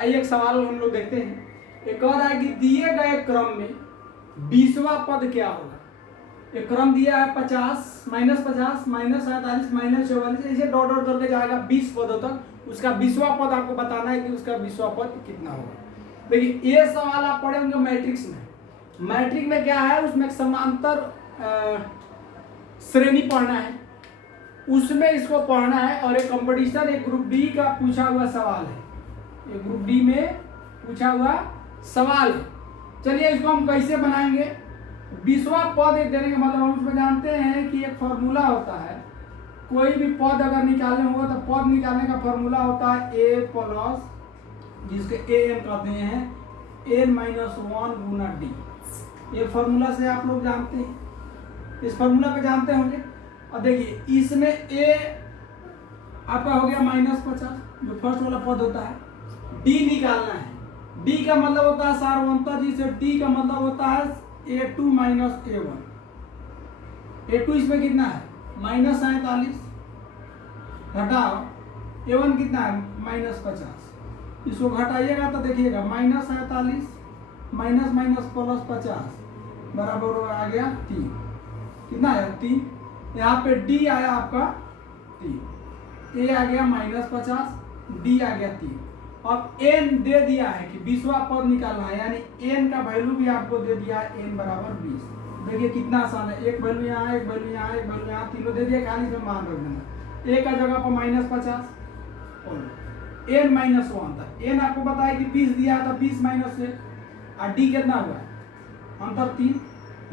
आइए एक सवाल हम लोग देखते हैं। एक और है कि दिए गए क्रम में 20वां पद क्या होगा। एक क्रम दिया है 50 -50 -47 -44, ऐसे डॉट डॉट करके जाएगा 20 पदों तक। उसका 20वां पद आपको बताना है कि उसका 20वां पद कितना होगा। देखिए ये सवाल आप पढ़े होंगे मैट्रिक्स में। मैट्रिक में क्या है, उसमें एक समांतर श्रेणी पढ़ना है, उसमें इसको पढ़ना है। और एक कंपटीशन एक ग्रुप डी का पूछा हुआ सवाल है, ये ग्रुप डी में पूछा हुआ सवाल है। चलिए इसको हम कैसे बनाएंगे। 20वां पद एक देने का मतलब हम उसमें जानते हैं कि एक फॉर्मूला होता है। कोई भी पद अगर निकालने होगा तो पद निकालने का फॉर्मूला होता है ए प्लस, जिसके ए एन कहते हैं, n-1 गुना डी। ये फॉर्मूला से आप लोग जानते हैं, इस फॉर्मूला को जानते होंगे। और देखिए इसमें ए आपका हो गया -50, जो फर्स्ट वाला पद होता है। डी निकालना है, डी का मतलब होता है सार्वंतर, जिसे टी का मतलब होता है A2 - A1। A2 इसमें कितना है -47, घटाओ A1 कितना है -50। इसको घटाइएगा तो देखिएगा -47 माइनस माइनस प्लस 50 बराबर आ गया 3। कितना है 3। यहाँ पे डी आया आपका 3, ए आ गया -50, डी आ गया 3। अब एन दे दिया है कि 20वां पद निकालना है, यानी एन का वैल्यू भी आपको दे दिया है एन बराबर 20। देखिए कितना आसान है, एक वैल्यू यहाँ, एक वैल्यू यहाँ, एक वैल्यू यहाँ, तीनों दे दिया, खाली में मान रख देना। ए का जगह पर -50 और n-1 था। एन आपको बताया कि 20 दिया था, 20 माइनस से, और डी कितना हुआ अंतर 3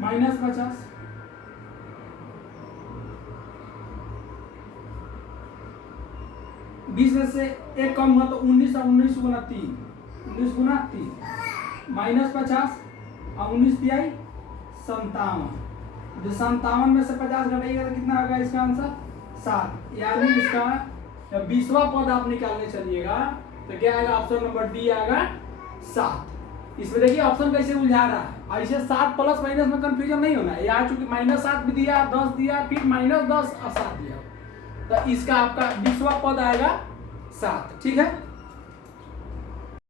-50। बीस में से एक कम हुआ तो 19 और 19 गुना 3, 19 गुना 3 -50 और 19 दिया 57। जो 57 में से 50 घटाइएगा तो कितना होगा इसका आंसर 7। यानी इसका 20वां पद आप निकालने चलिएगा तो क्या आएगा, ऑप्शन नंबर डी आएगा 7। इसमें देखिए ऑप्शन कैसे उलझा रहा है, ऐसे 7 प्लस माइनस में कंफ्यूजन नहीं होना है। यहाँ चूंकि -7 भी दिया, 10 दिया, फिर -10 और 7 दिया, तो इसका आपका 20वां पद आएगा 7। ठीक है।